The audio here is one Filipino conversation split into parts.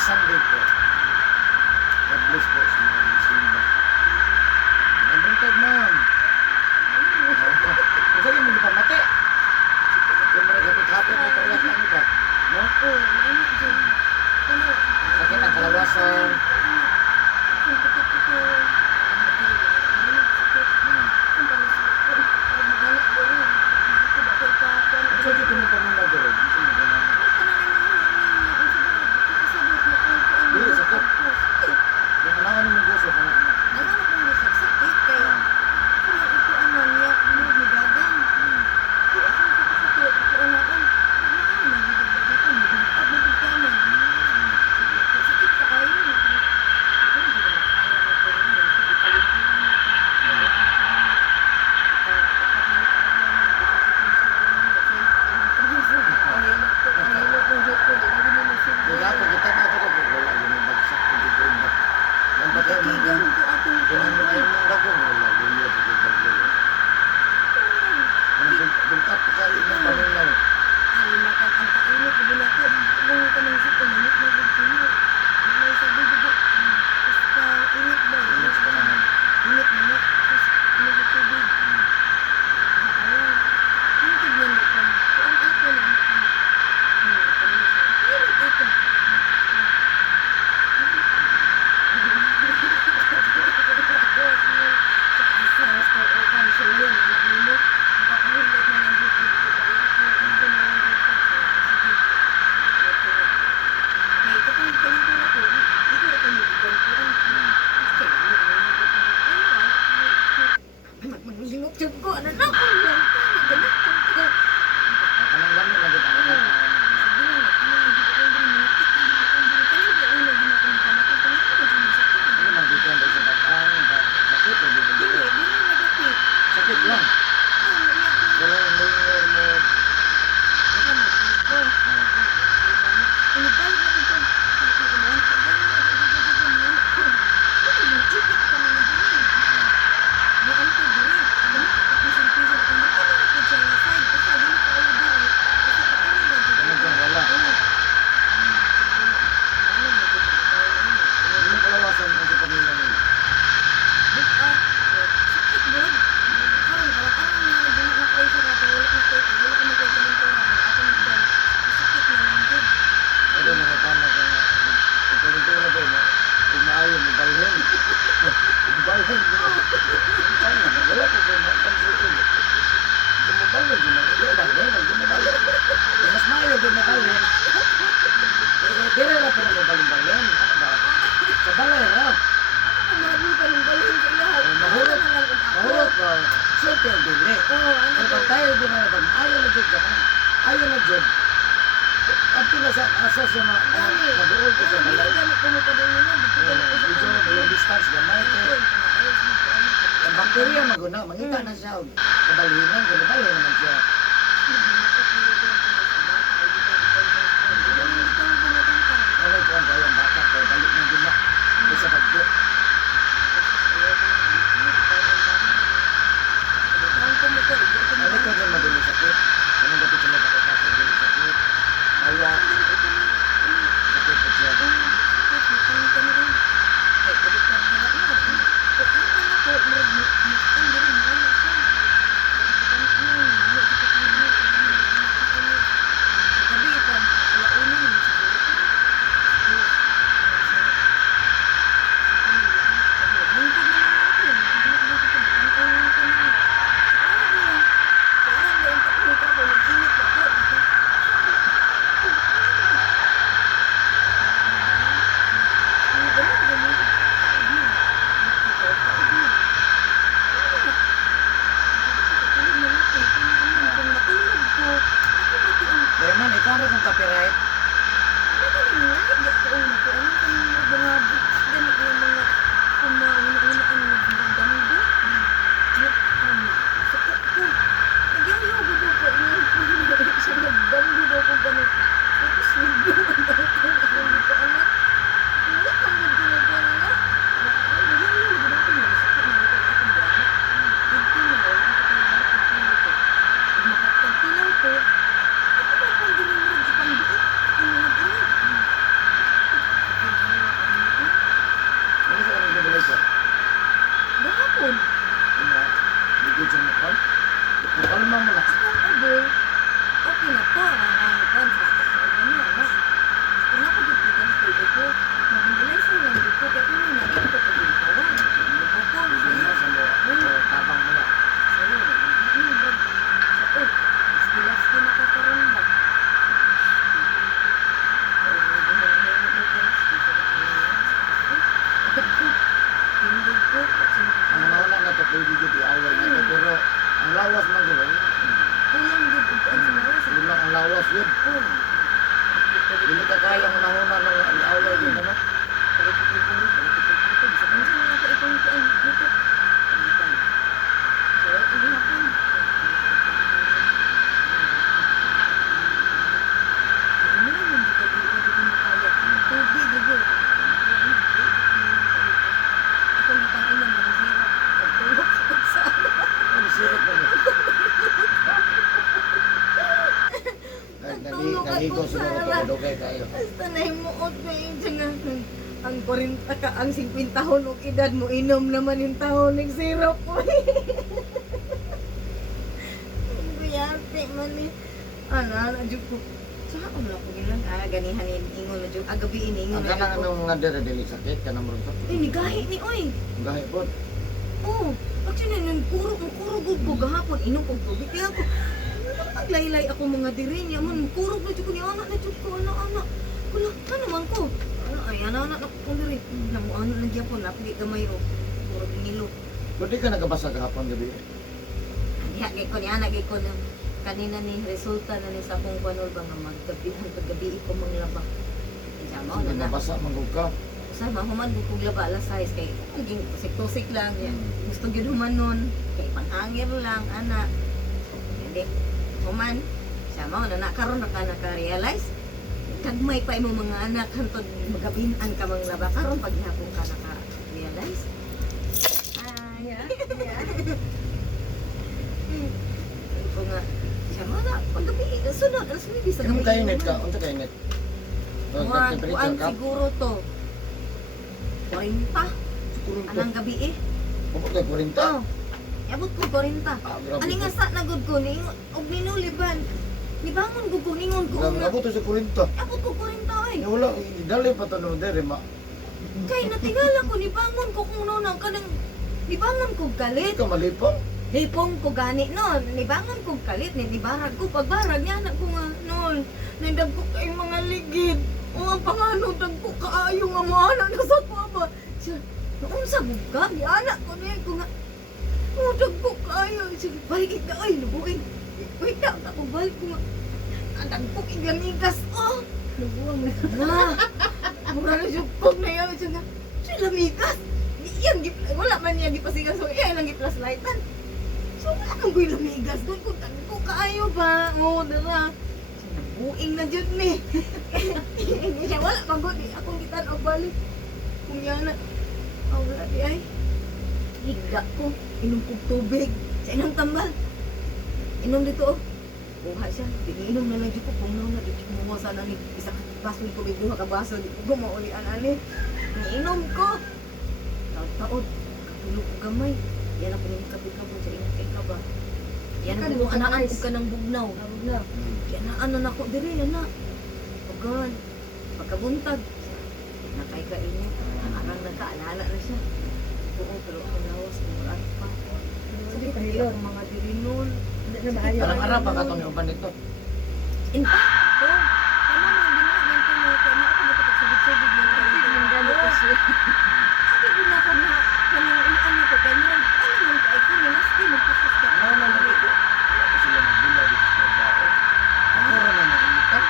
Sunday po. God bless po sa mga Simba. Nandun ma'am. Kasi yung mga pamati. Yung mga kapit-hapit na parehas ano ba? No? Oo, ano dyan. Ano? Sakit ang kalawasan. Ang puto-puto. So, dito mo pa muna doon. Dili, sakit. Yung kailangan mo gusto kung ano. Kaya po, kita na ito ko. Wala yung bagsak. Hindi ko yung bagsak. Ang batay mo yung kung ano kayo mga gagawin. Wala yung bagsak. Bultap ko kayo ng pamilya. Ay, makan ang kainit ko din ako. Kung kanang sa kumanit na gusto may sabi ko, basta init ba? Init ba naman? Init naman. Tapos, init na tubig. Ayaw. Yung tignan mo ko. Kung ako na ang init ito. Sa asa, sa okan, sa ulan, anak mo, nakakahilat na lang dito. Ito na lang dito. Sige. Kaya kapag kalipura ko, dito na kami dito. Maglingok siya ko. Ano na ako lang? Ganap ko. Kanang lamit lang kita. Sige lang. Ano lang dito ko yung manakit. Kasi di ako na ginakon ka na. Kung ano ko dyan masakit. Ano lang dito ang sa batang. Sakit o dito Dili, dito. dili nagapit. Sakit lang. Wala yung mo. Wala. Hindi mo kalawasan ang sa pamilya mo. Pero mga tama ka nga. Ito na ba yun? Kung maayo, may balhin. May balhin. Sana, wala ko ba yung pansutin. Kung may balhin, di na balhin. Di na balhin. Mas maayo din na balhin. Pero na pa na may balhin-balhin. Ano ba? Sa balay, ra. Mahurot ba? Swerte ang dili. Pero pag tayo din na pag ayaw na dyan ka, ayaw na dyan. At pila sa asa siya maduol ko sa balay. Medyo yung distance gamay kay ang bakterya maguna, mangita na siya. Kabalhingan, kabalhin naman siya. Alay ko ang kayang bata, kaya balik na din na. Isa pagdo. Alay ko din madulo sakit. Anong dapat siya magkakasya din sakit. Kaya, sakit po siya. Kaya man, ikaw na kung copyright. lawas yun. Oh. Hindi ka kayang nahuna ng away yun, ano? Ang sirap mo. Naligo siguro ito, kadugay tayo. Basta nahimuot ko yung nga ang 40 ka, ang 50 tahon og edad mo, inom naman yung tahon ng sirap mo. Ang kuyate man eh. Ano, jud ko. Saka ko na ko gilan, ganihan ni ingon na jud, agabi iningon Ang na kanang jud ko. anong nga dili sakit, kanang murag Eh, nigahi ni oy. gahi po. Oo. Actually, nung kurog ko gahapon, inom kong tubig. Kaya ako, naglaylay ako mga diri niya. Man, kurog na dyan ko ni anak na dyan ko, anak. Kula, ano man ko? Ay, anak na ko diri. Namuano na dyan po, napili gamay o. Kurog nilo. Pwede ka nagabasa kahapon gabi. Diha, kay ko ni anak, kay ko na kanina ni resulta na ni sa akong kwanol ba nga maggabihan paggabi ko manglaba. Kaya mo na na. Nabasa manggug ka. Sa mahuman bukog laba alas 6 kay naging tusik-tusik lang yan. Gusto gyud humanon kay panghangir lang ana. Hindi human sa mao na nakaron na ka naka-realize kagmay pa imong mga anak hantod magabinan ka mang laba karon paghapon ka naka-realize. Ay, ko nga siya mo na paggabi sunod alas 9 sa Anong kainit ka? Unsa kainit? Kuan siguro to 40 Siguro to. anang gabi eh. Pupot kay 40. Oh. Abot ko 40. Grabe. Ani nga sa nagud ko ni og ninuliban. Nibangon ko ko ningon ko Grabe, nga. abot to sa 40. Abot ko 40 ay. Wala, idali pa tanong dere ma. Kay natingala ko nibangon ko kung nunang kanang nibangon ko galit. Ka malipong. Lipong ko gani no, nibangon ko galit ni nibarag ko pagbarag niya na ko nga nol. Nandag ko kay mga ligid. O ang pangano dag ko kaayo nga mo anak na sa kuwa. Siya, noon sa buka, di anak ko niya ko nga. O dag ko kaayo. Sige, balik na ay lubuin. Wait na, ako balik ko nga. Adag ko igamigas. Oh, lubuang na. Mura na siya pag na yan. Siya nga, siya lamigas. Iyan, wala man niya gipasigas. So, iyan lang giplas lightan. So, wala kang ko'y lamigas doon. Kung tag ko kaayo ba? O, dara. Buing na dyan ni. Hindi siya wala pagod ni akong gitan og balik. Kung yan na. Wala di ay. Higda ko. Inom kong tubig. Sa inang tambal. Inom dito oh. Buha siya. Iniinom na lang dito ko. Kung naman na dito kumuha na ni isa ka baso ni tubig. Buha ka baso. Di ko gumaulian ani. Iniinom ko. Taon-taon. Katulog ko gamay. Yan ang pinagkabig-kabog sa inang kay kaba. Yan ang pinangaan ko ka ng bugnaw. Yan na ano na ko diri yan na. Pagkan pagkabuntag nakay ka inyo. Arang nagkaalala na siya. Oo, pero ang lawas murag pa. Sabi ko yung mga diri noon. Karang ara pa katong uban nito. In fact, tama mo ginagawa ko na kaya ako nakapagsabi-sabi ng ganito ko siya. Sabi ko na ko na ano ko kaya ano man ka ikaw na last mo kusas ka. Ano na dito? Sila magbula dito sa trabaho. Ako ra na nainitan.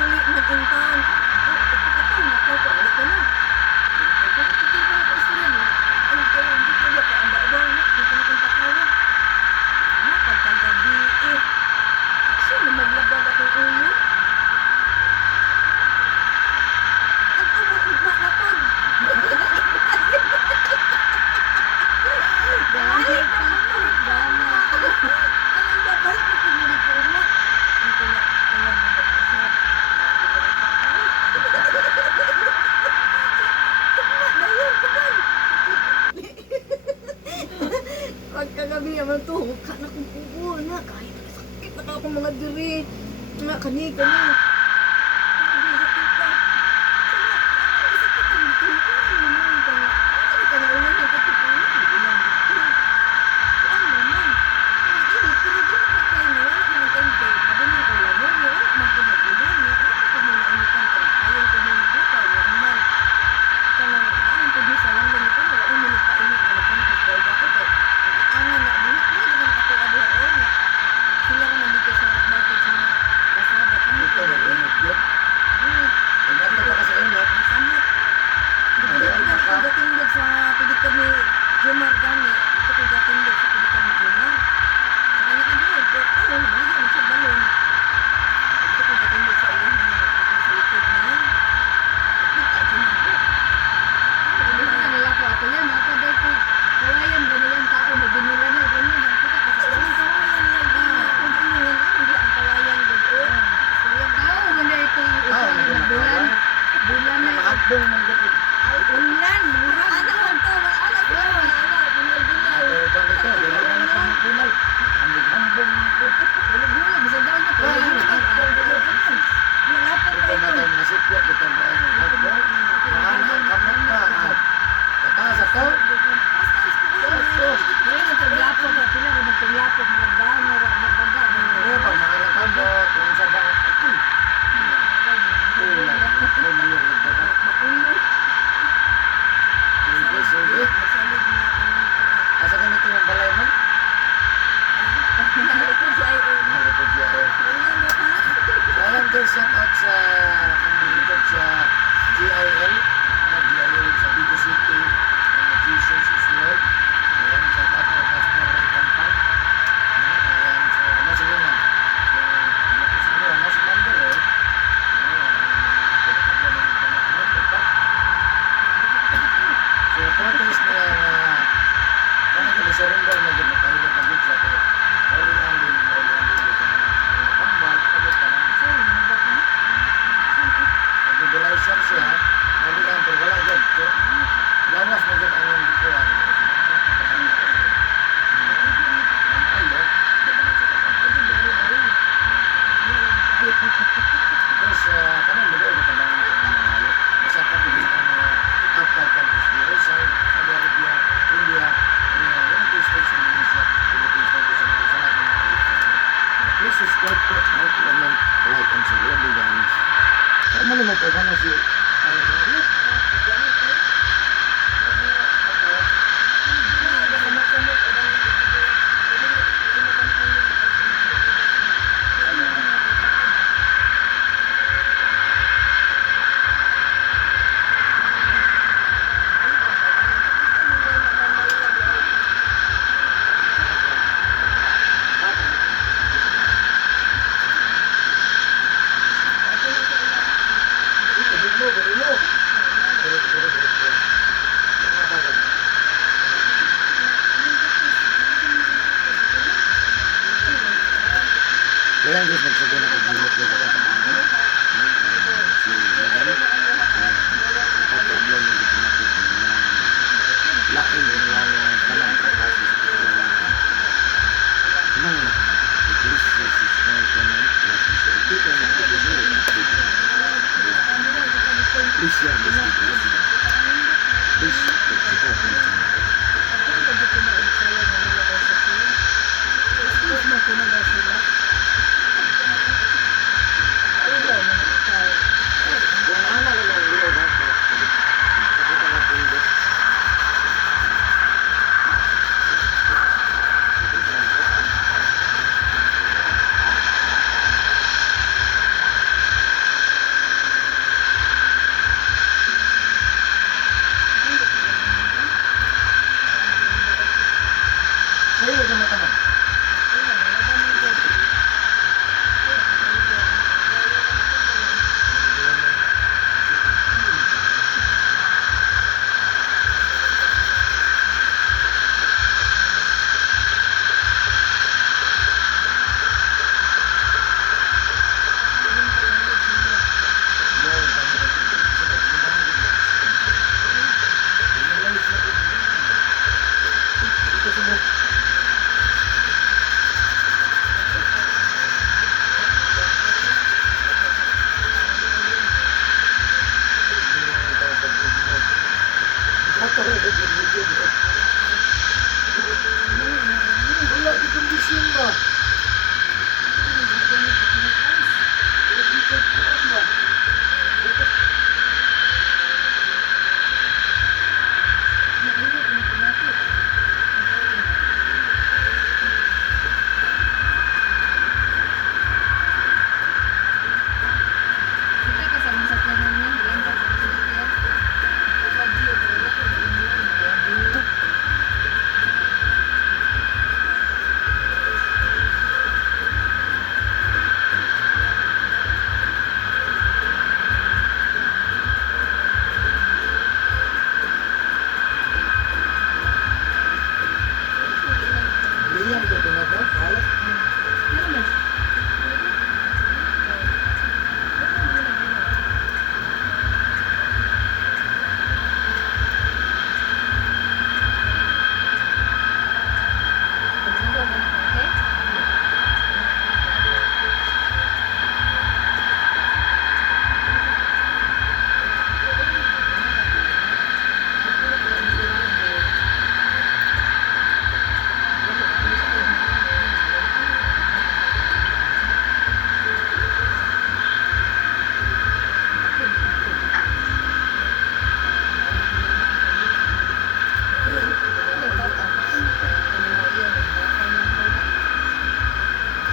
Uli na tintan. Ito na ko ko ulit ka na. Ito na ko isra ni. Ang kaya hindi ko ba ang daw na dito na kung patawa. Ano pagkagabi eh. Actually maglabag ako ulo. Ang tumuod na kapag. Dahil pa ako. Anong babalik ko kung hindi ko ulo. Ito na. Tingnan mo ba kasi. Tukma na yun. Tukman. Pagkagabi naman to. Huwag na kong pugo na. Kahit sakit na akong mga diri. Nga kani. Sabi sakit ka. Sabi sakit ang bikin ko. Ano naman ka nga. Ano ka na ulan ng katutunan. Ilang bikin. Ano naman. Init. Pero di mo kayo na. Wala ka ng tempe. Sabi mo ko lang. Wala man ko magulan. Wala ko muna anitan ka. Ayaw ko muna buka. Wala man. Kanang ang pabisa lang lang ito. Wala mo nagpainit. Wala ko nagpainit ako. Ang na. Di naman ako adira. Sila ka nandito sa market sa shout out sa lingkod sa GIL, GIL sa Bigo City, Jesus is Lord. Ayan, shout out sa Pastor Ray Campal. Ayan, so nasilingan. So, siguro, nasa number eh. So, protest niya na parang surrender na din mapahilap na din siya kaya Holy Andy sa mga kambal, pagod ka ng nag-mobilizer siya, nalikan pero wala dyan. So, lawas na dyan ang yung gikuhan. Terus, kanan mo doon, katabang ito ng mga ayo. Nasa kapitid ang outside countries, USA, Saudi Arabia, India, United States, Indonesia, Philippines, Philippines, sa lahat ng mga ayo. Please subscribe to our comment, like, and share your videos. Ano naman po ba na si kaya guys, magsago na kagilot yung katabangan. Si Madam, nagpapablo ng diplomatic na laking yung kalang kapasi sa kailangan. Kumang na ka, please subscribe, comment, like, and share. Ito na please share this video. Please support my channel. Saya udah teman-teman. Wala itong bisyon ba? Liam ko ito na ito. Alas.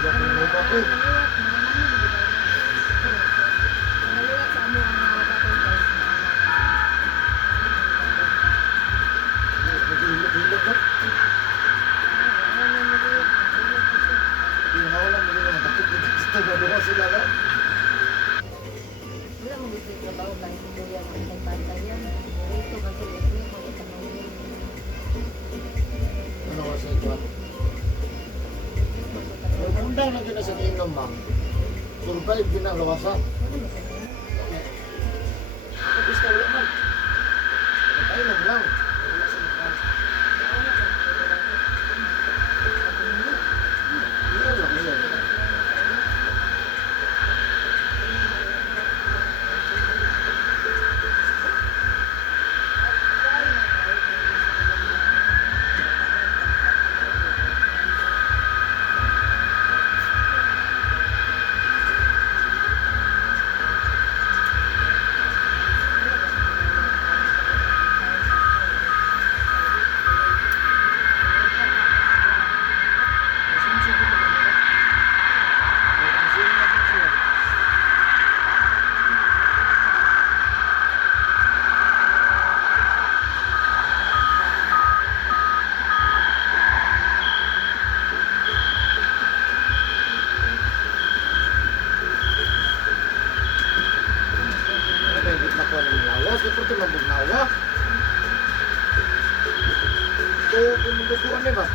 Tidak menutup. Nagbabuka sila na. Wala mo gusto yung trabaho kahit ito yan ang nagpantayan. Dito kasi ito yung mga itanong. Ano ko sa ito? Undang na gina sa inom, ma'am. Survive din ang lawasan. Tapos ka wala man. Tayo lang lang. Wala sa mukha. Iyan lang, iyan. Seperti membunawa. Itu pembentukan ya, Pak.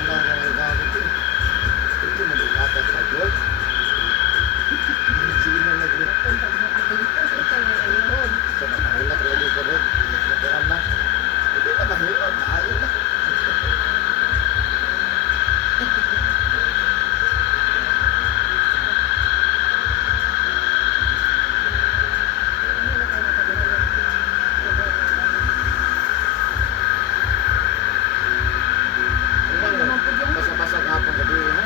Anda yang itu membuka saja. Sini lagi. Sama kailan ready ko rin. Nagkaroon na. Hindi na mahirap. Ayaw na. Basa-basa kahapon gabi, ha?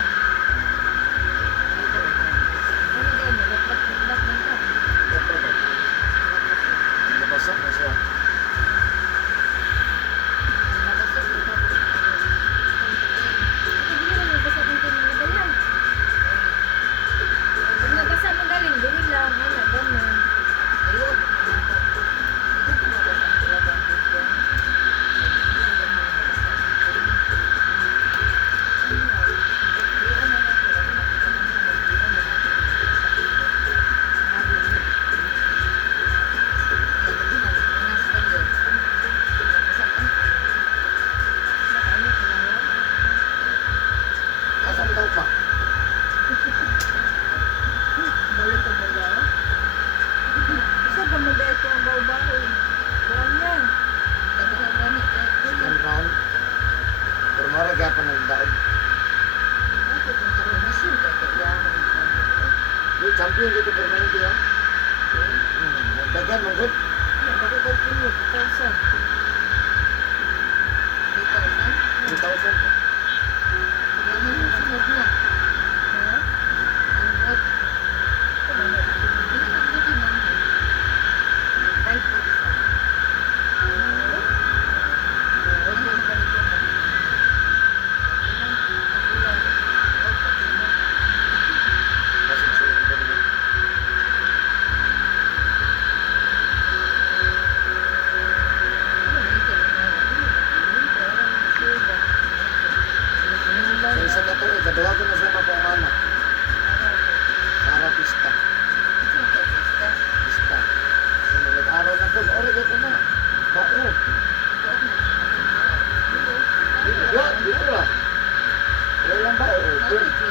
Nabasa na siya. Nabasa mo galing, dili lang, ano, ganun. Ayun. Asan daw pa? Balik ko ba daw? Isa ba mo dahil ko ang baw-baw? Buwan yan. Second round. Pero marag yapon ng daog. Di champion dito permanente, ha? Nagdagan mong good. Bago ko pinyo, 2,000. 2,000 po. Kasi sulit ko naman. Sa isa ka to, ikaduha ko na siya mapamana. Para pista. Pista. So, nag-araw na po, orig ko na. Bao. Dito lang ba? Dito.